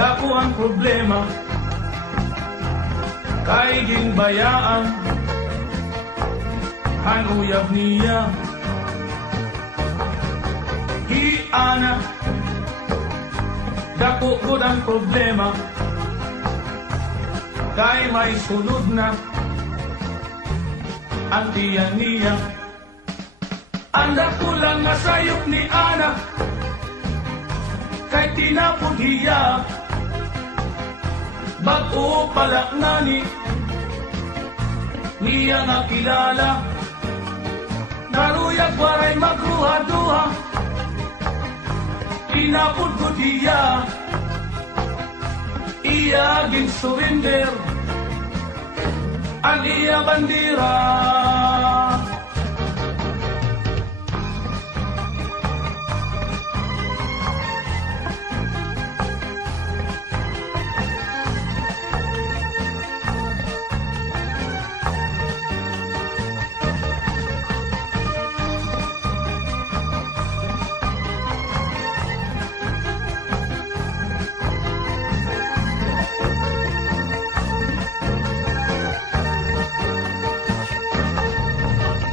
Dako ang problema, kay ginbayaan, hanuyab niya. Hiana, dako gud ang problema, kay may sunod na ang tiyan niya. Anda ko lang nasayop ni Ana, kay tinapod hiya. Bago palak nani, niya nga kilala, naruyag waray magruha-duha, tinapod ko diya. Iya gin surrender ang iya bandira.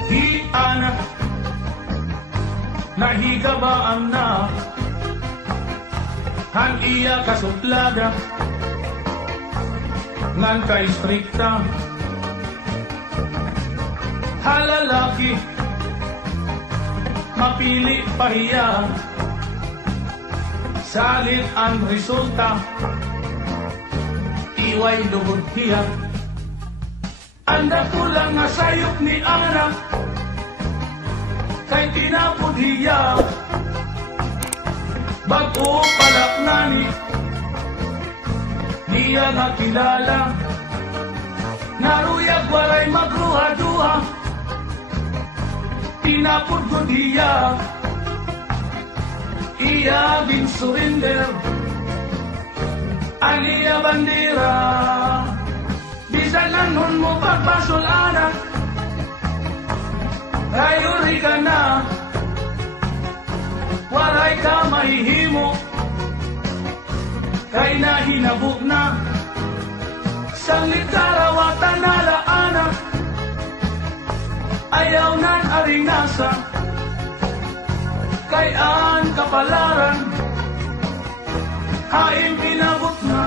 Hiana, nahigabaan na han iya kasuplada, ngan kay strikta halalaki, mapili pahiya, salit ang resulta, iway lugod hiya. Anda ko lang nasayop ni Ana, kay tinapod hiya. Bago palak nani, niya nga kilala, naruyag waray magruha-duha, tinapod ko hiya. Iya bin surrender ang iya bandira. Bisan lang nun mo pagpasol anak, ayuri ka na, waray ka mahihimo, kay nahinabuk na, sanglit karawatan nalaana, ayaw nan aringasa, kay ang kapalaran, haim pinabuk na.